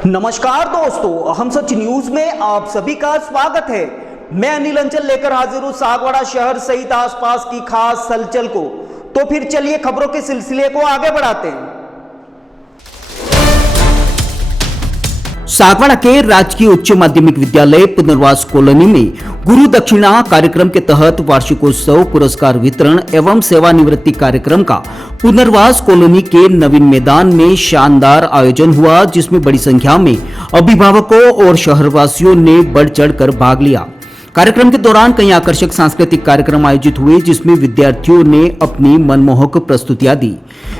नमस्कार दोस्तों, हम सच न्यूज में आप सभी का स्वागत है। मैं अनिल अंचल लेकर हाजिर हूं सागवाड़ा शहर सहित आसपास की खास हलचल को। तो फिर चलिए खबरों के सिलसिले को आगे बढ़ाते हैं। सागवाड़ा के राजकीय उच्च माध्यमिक विद्यालय पुनर्वास कॉलोनी में गुरु दक्षिणा कार्यक्रम के तहत वार्षिकोत्सव पुरस्कार वितरण एवं सेवानिवृत्ति कार्यक्रम का पुनर्वास कॉलोनी के नवीन मैदान में शानदार आयोजन हुआ, जिसमें बड़ी संख्या में अभिभावकों और शहरवासियों ने बढ़ चढ़कर भाग लिया। कार्यक्रम के दौरान कई आकर्षक सांस्कृतिक कार्यक्रम आयोजित हुए, जिसमें विद्यार्थियों ने अपनी मनमोहक प्रस्तुतियां दी।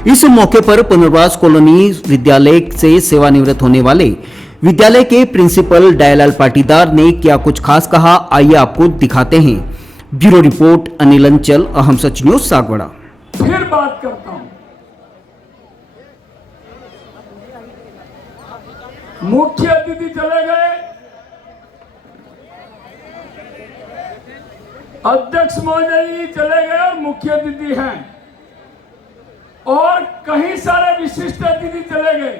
इस मौके पर पुनर्वास कॉलोनी विद्यालय से सेवानिवृत्त होने वाले विद्यालय के प्रिंसिपल दयालाल पाटीदार ने क्या कुछ खास कहा, आइए आपको दिखाते हैं। ब्यूरो रिपोर्ट अनिल अंचल, अहम सच न्यूज सागवाड़ा। फिर बात करता हूं, मुख्य अतिथि चले गए, अध्यक्ष महोदय जी चले गए और मुख्य अतिथि हैं, और कई सारे विशिष्ट अतिथि चले गए।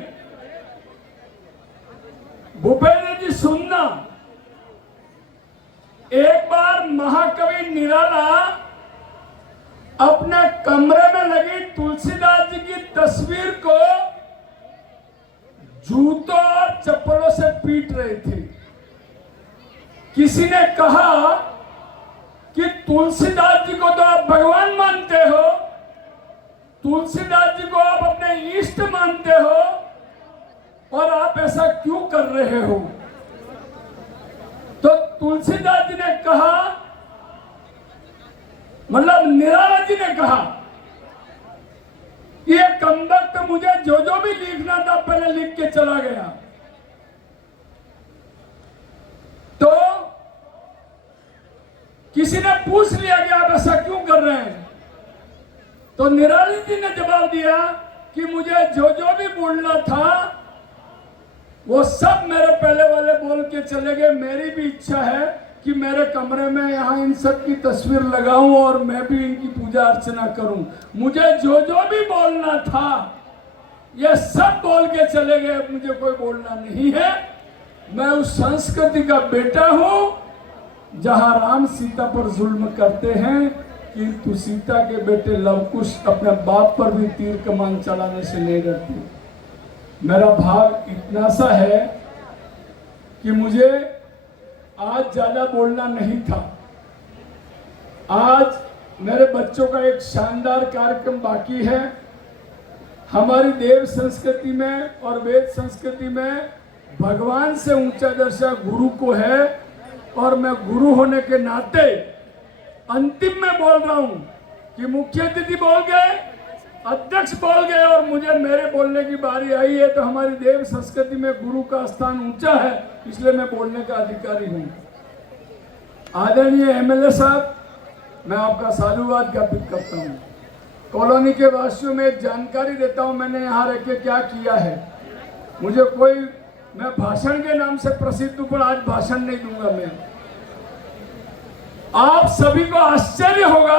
भूपेंद्र जी सुनना, एक बार महाकवि निराला अपने कमरे में लगी तुलसीदास जी की तस्वीर को जूतों और चप्पलों से पीट रहे थे। किसी ने कहा कि तुलसीदास जी को तो आप भगवान मानते हो, तुलसीदास जी को आप अपने इष्ट मानते हो, और आप ऐसा क्यों कर रहे हो? तो तुलसीदास जी ने कहा, मतलब निराला जी ने कहा, ये कमबख्त मुझे जो भी लिखना था पहले लिख के चला गया। तो किसी ने पूछ लिया कि आप ऐसा क्यों कर रहे हैं? तो निराला जी ने जवाब दिया कि मुझे जो भी बोलना था वो सब मेरे पहले वाले बोल के चले गए। मेरी भी इच्छा है कि मेरे कमरे में यहाँ इन सब की तस्वीर लगाऊं और मैं भी इनकी पूजा अर्चना करूं। मुझे जो भी बोलना था ये सब बोल के चले गए, मुझे कोई बोलना नहीं है। मैं उस संस्कृति का बेटा हूं जहां राम सीता पर जुल्म करते हैं, किंतु सीता के बेटे लवकुश अपने बाप पर भी तीर कमान चलाने से नहीं डरते। मेरा भाग इतना सा है कि मुझे आज ज्यादा बोलना नहीं था। आज मेरे बच्चों का एक शानदार कार्यक्रम बाकी है। हमारी देव संस्कृति में और वेद संस्कृति में भगवान से ऊंचा दर्जा गुरु को है, और मैं गुरु होने के नाते अंतिम में बोल रहा हूं कि मुख्य अतिथि बोल गए, अध्यक्ष बोल गए, और मुझे मेरे बोलने की बारी आई है। तो हमारी देव संस्कृति में गुरु का स्थान ऊंचा है, इसलिए मैं बोलने का अधिकारी हूं। आदरणीय एमएलए साहब, मैं आपका साधुवाद ज्ञापित करता हूं। कॉलोनी के वासियों में एक जानकारी देता हूं, मैंने यहाँ रह के क्या किया है। मुझे मैं भाषण के नाम से प्रसिद्ध हूं, पर आज भाषण नहीं दूंगा मैं। आप सभी को आश्चर्य होगा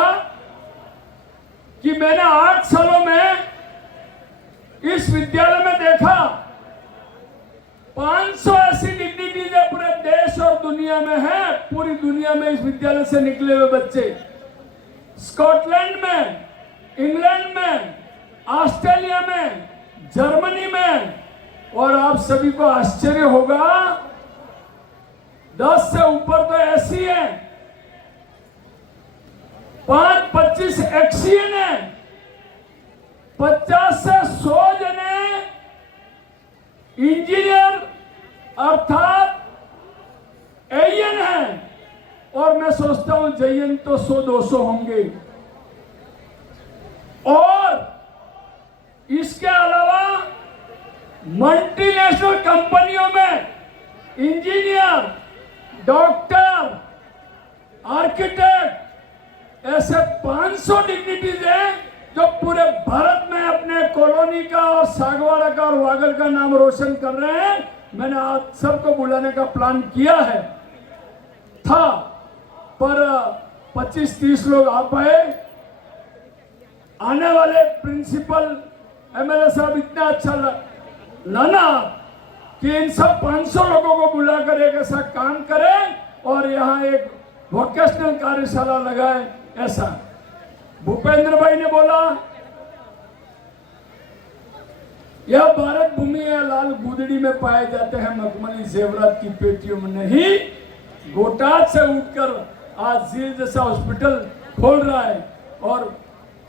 कि मैंने 8 सालों में इस विद्यालय में देखा 500 ऐसी डिग्निटीज पूरे देश और दुनिया में है। पूरी दुनिया में इस विद्यालय से निकले हुए बच्चे, स्कॉटलैंड में, इंग्लैंड में, ऑस्ट्रेलिया में, जर्मनी में, और आप सभी को आश्चर्य होगा 10 से ऊपर तो ऐसी है, 5-25 एक्सियन है, 50 से 100 जने इंजीनियर अर्थात एएन है, और मैं सोचता हूं जयन तो 100-200 होंगे। और इसके अलावा मल्टीनेशनल कंपनियों में इंजीनियर, डॉक्टर, आर्किटेक्ट, ऐसे 500 डिग्निटीज हैं जो पूरे भारत में अपने कॉलोनी का और सागवाड़ा का और वागड़ का नाम रोशन कर रहे हैं। मैंने आप सबको बुलाने का प्लान किया है था, पर 25-30 लोग आ पाए। आने वाले प्रिंसिपल एमएलए साहब इतना अच्छा लाना कि इन सब 500 लोगों को बुलाकर एक ऐसा काम करें और यहाँ एक वोकेशनल कार्यशाला लगाए। ऐसा भूपेंद्र भाई ने बोला, यह भारत भूमि है, लाल गुदड़ी में पाए जाते हैं मखमली जेवरात की पेटियों में नहीं। गोटात से उठकर आज झील जैसा हॉस्पिटल खोल रहा है और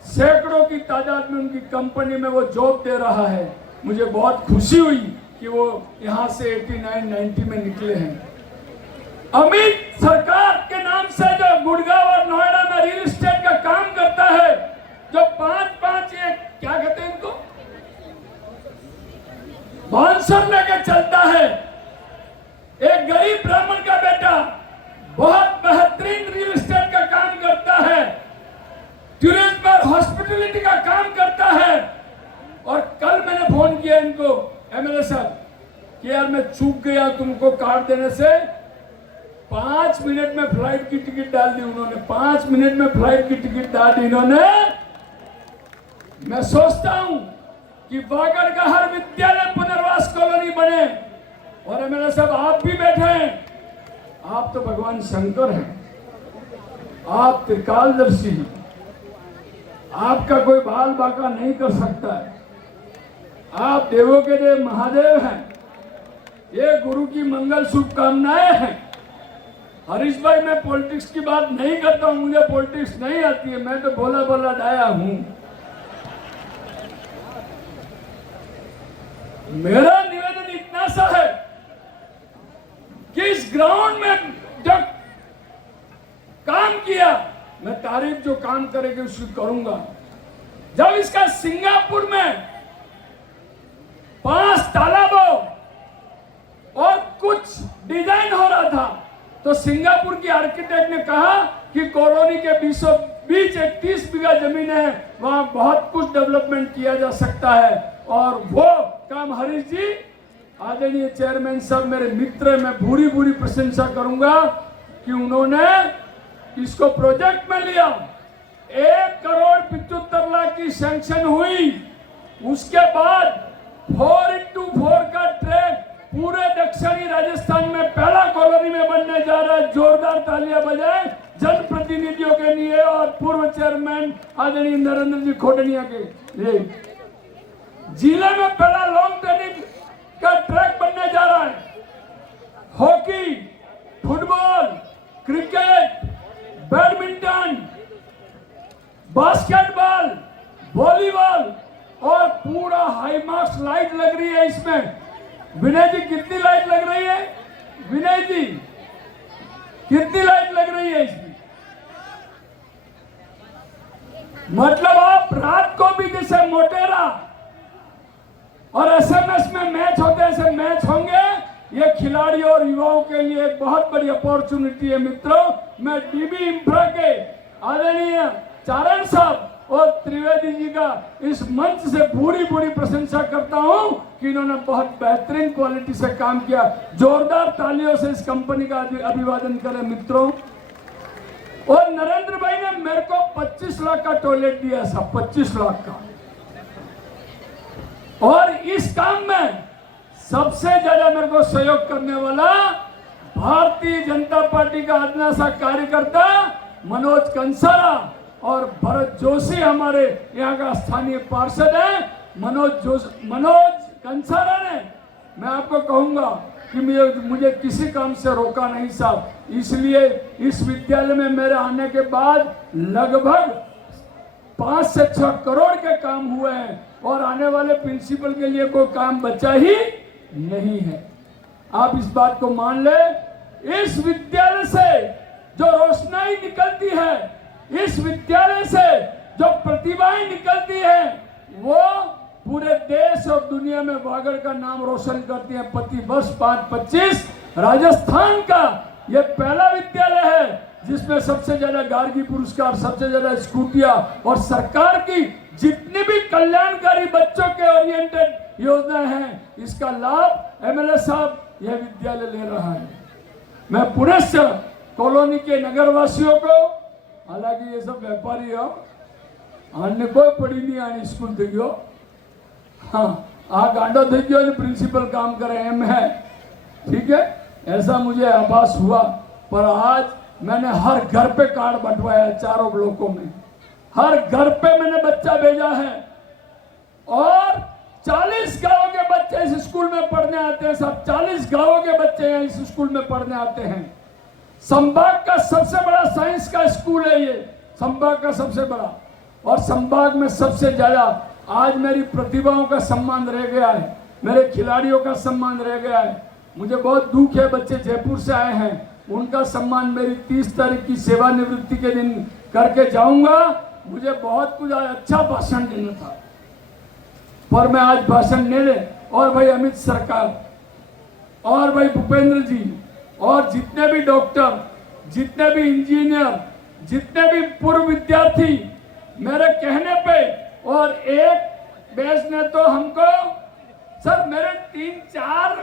सैकड़ों की तादाद में उनकी कंपनी में वो जॉब दे रहा है। मुझे बहुत खुशी हुई कि वो यहाँ से 89-90 में निकले हैं। अमित सरकार के नाम से जो गुड़गांव और नोएडा में रियल एस्टेट का काम करता है, जो 5-5 ये क्या कहते हैं इनको, बांसुर लेके चलता है। एक गरीब ब्राह्मण का बेटा बहुत बेहतरीन रियल एस्टेट का काम करता है, टूरिज्म और हॉस्पिटलिटी का काम करता है। और कल मैंने फोन किया इनको, एमएलए साहब, कि यार मैं चूक गया तुमको कार्ड देने से। 5 मिनट में फ्लाइट की टिकट डाल दी उन्होंने, 5 मिनट में फ्लाइट की टिकट डाल दी इन्होंने। मैं सोचता हूं कि वागड़ का हर विद्यालय पुनर्वास कॉलोनी बने। और एमएलए साहब आप भी बैठे हैं, आप तो भगवान शंकर हैं, आप त्रिकालदर्शी हैं, आपका कोई बाल बाका नहीं कर सकता है। आप देवों के देव महादेव हैं। ये गुरु की मंगल शुभकामनाएं हैं। हरीश भाई, मैं पॉलिटिक्स की बात नहीं करता हूं, मुझे पॉलिटिक्स नहीं आती है, मैं तो बोला बोला डाया हूं। मेरा निवेदन इतना सा है कि इस ग्राउंड में जब काम किया, मैं तारीफ जो काम करेंगे उसको करूंगा। जब इसका सिंगापुर में 5 तालाबों और कुछ डिजाइन हो रहा था, तो सिंगापुर की आर्किटेक्ट ने कहा कि कॉलोनी के बीचों बीच एक 30 बीघा जमीन है, वहां बहुत कुछ डेवलपमेंट किया जा सकता है। और वो काम हरीश जी, आदरणीय चेयरमैन साहब, मेरे मित्र, मैं पूरी प्रशंसा करूंगा कि उन्होंने इसको प्रोजेक्ट में लिया। 1,75,00,000 की सैंक्शन हुई। उसके बाद 4x4 का ट्रैक पूरे दक्षिणी राजस्थान में पहला कॉलोनी में बनने जा रहा है। जोरदार तालियां बजाएं जनप्रतिनिधियों के लिए और पूर्व चेयरमैन आदरणीय नरेंद्र जी खोटनिया के लिए। जिले में पहला लॉन्ग टेनिस का ट्रैक बनने जा रहा है। Hockey, football, cricket, badminton, basketball, volleyball और पूरा हाई मार्क्स लाइट लग रही है इसमें। विनय जी, कितनी लाइट लग रही है? विनय जी, कितनी लाइट लग रही है इसमें? मतलब आप रात को भी जैसे मोटेरा और एसएमएस में मैच होते हैं, ऐसे मैच होंगे। ये खिलाड़ियों और युवाओं के लिए एक बहुत बड़ी अपॉर्चुनिटी है मित्रों। मैं डीबी इंफ्रा के आदरणीय चारण साहब और त्रिवेदी जी का इस मंच से पूरी प्रशंसा करता हूं कि इन्होंने बहुत बेहतरीन क्वालिटी से काम किया। जोरदार तालियों से इस कंपनी का अभिवादन करें मित्रों। और नरेंद्र भाई ने मेरे को 25 लाख का टॉयलेट दिया, सब 25 लाख का। और इस काम में सबसे ज्यादा मेरे को सहयोग करने वाला भारतीय जनता पार्टी का अदना सा कार्यकर्ता मनोज कंसारा और भरत जोशी हमारे यहाँ का स्थानीय पार्षद है। मनोज कंसारा ने, मैं आपको कहूंगा कि मुझे किसी काम से रोका नहीं साहब। इसलिए इस विद्यालय में मेरे आने के बाद लगभग 5 से 6 करोड़ के काम हुए हैं और आने वाले प्रिंसिपल के लिए कोई काम बचा ही नहीं है। आप इस बात को मान ले। इस विद्यालय से जो रोशनाई निकलती है, इस विद्यालय से जो प्रतिभाएं निकलती है, वो पूरे देश और दुनिया में वागड़ का नाम रोशन करती है। प्रति वर्ष 5-25 राजस्थान का ये पहला विद्यालय है जिसमें सबसे ज्यादा गार्गी पुरस्कार, सबसे ज्यादा स्कूटियां और सरकार की जितनी भी कल्याणकारी बच्चों के ओरिएंटेड योजनाएं हैं, इसका लाभ एमएलए साहब यह विद्यालय ले रहा है। मैं पुनश्च कॉलोनी के नगरवासियों को, हालांकि ये सब व्यापारी हो, आने कोई पड़ी नहीं आने स्कूल थी गयो, हाँ आ गांडो थी गयो, प्रिंसिपल काम करे एम है, ठीक है, ऐसा मुझे आभास हुआ। पर आज मैंने हर घर पे कार्ड बंटवाया, चारों ब्लॉकों में हर घर पे मैंने बच्चा भेजा है और 40 गांवों के बच्चे इस स्कूल में पढ़ने आते हैं। सब 40 गांवों के बच्चे हैं इस स्कूल में पढ़ने आते हैं। संभाग का सबसे बड़ा साइंस का स्कूल है ये, संभाग का सबसे बड़ा, और संभाग में सबसे ज्यादा आज मेरी प्रतिभाओं का सम्मान रह गया है, मेरे खिलाड़ियों का सम्मान रह गया है। मुझे बहुत दुख है, बच्चे जयपुर से आए हैं, उनका सम्मान मेरी 30 तारीख की सेवानिवृत्ति के दिन करके जाऊंगा। मुझे बहुत कुछ आज अच्छा भाषण देना था, पर मैं आज भाषण नहीं दे। और भाई अमित सरकार और भाई भूपेंद्र जी और जितने भी डॉक्टर, जितने भी इंजीनियर, जितने भी पूर्व विद्यार्थी मेरे कहने पे, और एक बैच ने तो हमको सर मेरे 3-4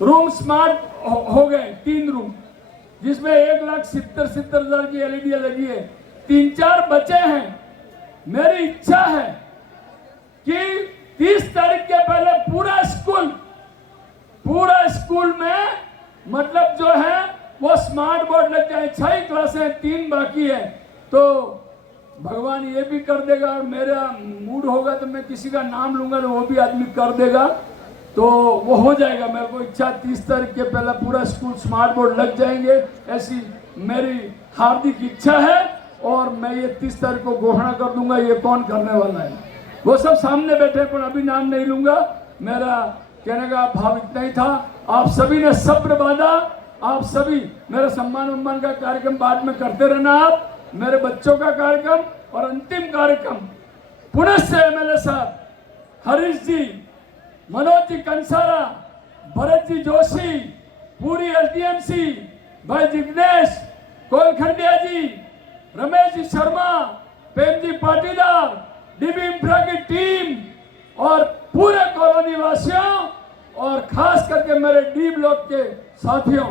रूम स्मार्ट हो गए, 3 रूम जिसमें 1,70,000 की एलईडी लगी है, 3-4 बचे हैं। मेरी इच्छा है कि 30 तारीख के पहले पूरा स्कूल में मतलब जो है वो स्मार्ट बोर्ड लग जाए। 6 क्लासें, 3 बाकी है, तो भगवान ये भी कर देगा। और मेरा मूड होगा तो मैं किसी का नाम लूंगा तो वो भी आदमी कर देगा, तो वो हो जाएगा। मेरे को इच्छा 30 तारीख के पहले पूरा स्कूल स्मार्ट बोर्ड लग जाएंगे, ऐसी मेरी हार्दिक इच्छा है। और मैं ये 30 तारीख को घोषणा कर दूंगा, ये कौन करने वाला है। वो सब सामने बैठे, पर अभी नाम नहीं लूंगा। मेरा कहने का भाव इतना ही था। आप सभी ने सब्र बांधा, आप सभी मेरा सम्मान का कार्यक्रम बाद में करते रहना। आप मेरे बच्चों का कार्यक्रम और अंतिम कार्यक्रम पुनः से एमएलए साहब हरीश जी, मनोज जी कंसारा, भरत जी जोशी, पूरी एसडीएमसी, भाई जिग्नेश, कोलखंडिया जी, रमेश जी शर्मा, प्रेम जी पाटीदार, डीबी इंफ्रा की टीम और पूरे कॉलोनी वासियों और खास करके मेरे डी ब्लॉक के साथियों,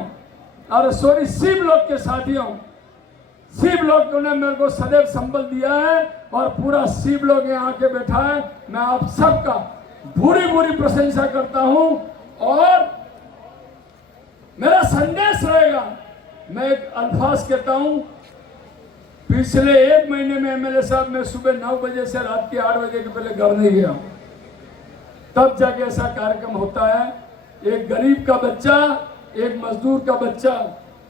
और सॉरी सी ब्लॉक के साथियों। सी ब्लॉक ने मेरे को सदैव संबल दिया है और पूरा सी ब्लॉक यहाँ आके बैठा है। मैं आप सबका भूरी प्रशंसा करता हूं और मेरा संदेश रहेगा। मैं एक अल्फाज कहता हूं, पिछले 1 महीने में एमएलए साहब मैं सुबह 9 बजे से रात के 8 बजे के पहले घर नहीं गया, तब जाके ऐसा कार्यक्रम होता है। एक गरीब का बच्चा, एक मजदूर का बच्चा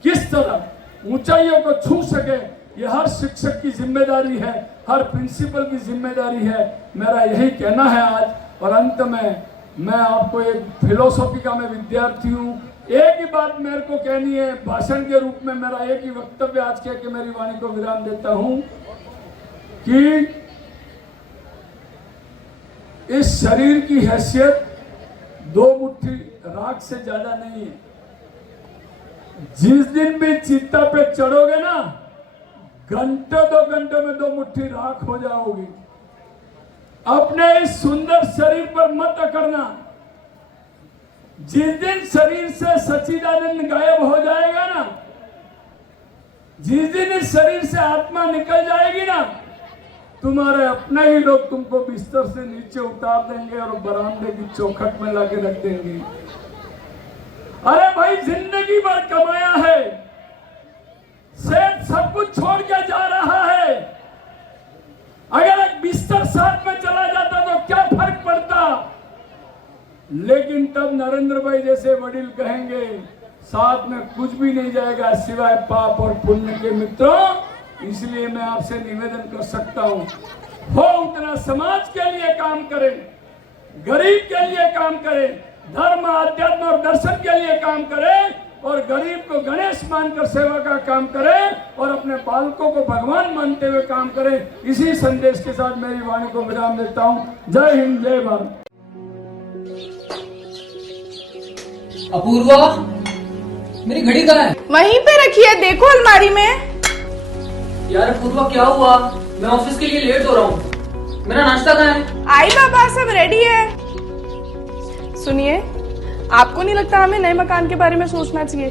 किस तरह ऊंचाइयों को छू सके, ये हर शिक्षक की जिम्मेदारी है, हर प्रिंसिपल की जिम्मेदारी है। मेरा यही कहना है आज। और अंत में मैं आपको एक फिलोसॉफी का मैं विद्यार्थी हूँ, एक ही बात मेरे को कहनी है भाषण के रूप में। मेरा एक ही वक्तव्य आज कह के मेरी वाणी को विराम देता हूं कि इस शरीर की हैसियत 2 मुट्ठी राख से ज्यादा नहीं है। जिस दिन भी चित्ता पे चढ़ोगे ना, घंटे 2 घंटे में 2 मुट्ठी राख हो जाओगी। अपने इस सुंदर शरीर पर मत अकड़ना। जिस दिन शरीर से सच्चिदानंद गायब हो जाएगा ना, जिस दिन इस शरीर से आत्मा निकल जाएगी ना, तुम्हारे अपने ही लोग तुमको बिस्तर से नीचे उतार देंगे और बरामदे की चौखट में लाके रख देंगे। अरे भाई, जिंदगी भर कमाया है, सेठ सब कुछ छोड़ के जा रहा है। अगर एक बिस्तर साथ में चला जाता तो क्या फर्क पड़ता। लेकिन तब नरेंद्र भाई जैसे वडील कहेंगे, साथ में कुछ भी नहीं जाएगा सिवाय पाप और पुण्य के। मित्रों, इसलिए मैं आपसे निवेदन कर सकता हूं, हो उतना समाज के लिए काम करें, गरीब के लिए काम करें, धर्म, अध्यात्म और दर्शन के लिए काम करें, और गरीब को गणेश मानकर सेवा का काम करें, और अपने बालकों को भगवान मानते हुए काम करें। इसी संदेश के साथ मेरी वाणी को विराम देता हूं। जय हिंद, जय भारत। अपूर्वा, मेरी घड़ी कहाँ है? वहीं पे रखी है, देखो अलमारी में। यार पूर्वा क्या हुआ? मैं ऑफिस के लिए लेट हो रहा हूँ। मेरा नाश्ता कहाँ है? आई बाबा, सब रेडी है। सुनिए, आपको नहीं लगता हमें नए मकान के बारे में सोचना चाहिए?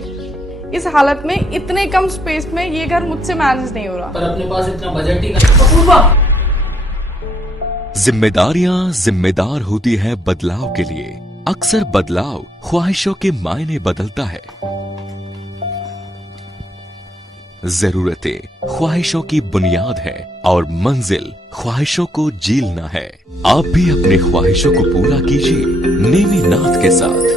इस हालत में इतने कम स्पेस में ये घर मुझसे मैनेज नहीं हो रहा। पर अपने पास इतना बजट ही नहीं। पूर्वा, जिम्मेदारियां जिम्मेदार होती है बदलाव के लिए। अक्सर बदलाव ख्वाहिशों के मायने बदलता है। जरूरतें ख्वाहिशों की बुनियाद है और मंजिल ख्वाहिशों को जीलना है। आप भी अपने ख्वाहिशों को पूरा कीजिए नेमीनाथ के साथ।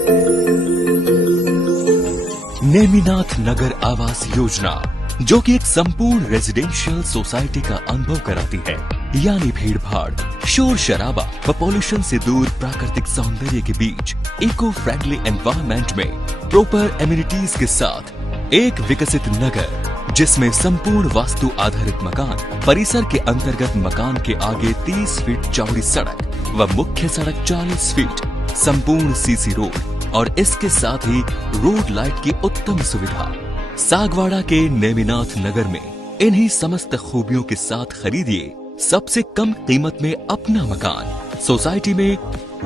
नेमीनाथ नगर आवास योजना, जो कि एक संपूर्ण रेजिडेंशियल सोसाइटी का अनुभव कराती है, यानी भीड़ भाड़, शोर शराबा व पॉल्यूशन से दूर प्राकृतिक सौंदर्य के बीच इको फ्रेंडली एनवायरनमेंट में प्रॉपर एमिनिटीज के साथ एक विकसित नगर, जिसमें संपूर्ण वास्तु आधारित मकान, परिसर के अंतर्गत मकान के आगे 30 फीट चौड़ी सड़क व मुख्य सड़क 40 फीट, संपूर्ण सीसी रोड और इसके साथ ही रोड लाइट की उत्तम सुविधा। सागवाड़ा के नेमिनाथ नगर में इन्हीं समस्त खूबियों के साथ खरीदिए सबसे कम कीमत में अपना मकान। सोसाइटी में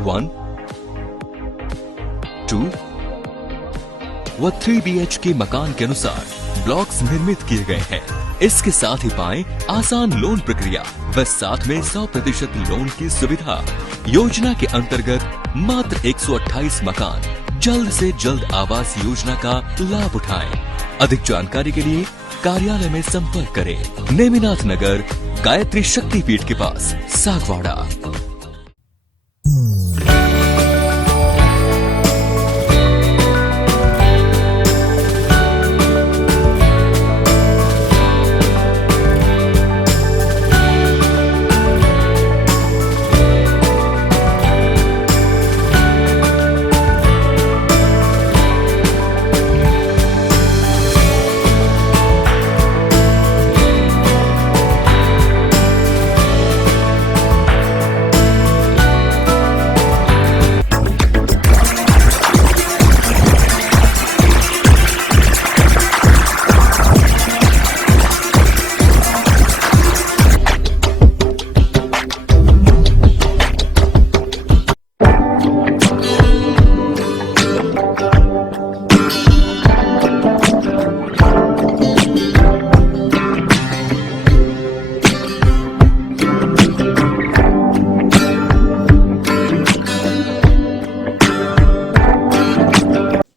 1, 2 व 3 BHK मकान के अनुसार ब्लॉक्स निर्मित किए गए हैं। इसके साथ ही पाएं आसान लोन प्रक्रिया व साथ में 100% लोन की सुविधा। योजना के अंतर्गत मात्र 128 मकान जल्द से जल्द आवास योजना का लाभ उठाएं। अधिक जानकारी के लिए कार्यालय में संपर्क करें। नेमिनाथ नगर, गायत्री शक्तिपीठ के पास, सागवाड़ा।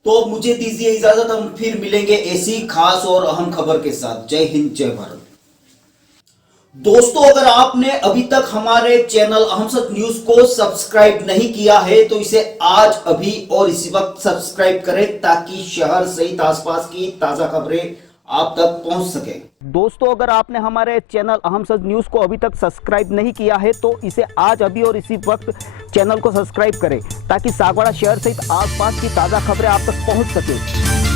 तो मुझे दीजिए इजाजत, हम फिर मिलेंगे ऐसी खास और अहम खबर के साथ। जय हिंद, जय भारत। दोस्तों, अगर आपने अभी तक हमारे चैनल अहम सच न्यूज को सब्सक्राइब नहीं किया है तो इसे आज अभी और इसी वक्त सब्सक्राइब करें, ताकि शहर सहित आसपास की ताजा खबरें आप तक पहुंच सके। दोस्तों, अगर आपने हमारे चैनल अहम सच न्यूज को अभी तक सब्सक्राइब नहीं किया है तो इसे आज अभी और इसी वक्त चैनल को सब्सक्राइब करें, ताकि सागवाड़ा शहर सहित आसपास की ताजा खबरें आप तक पहुंच सके।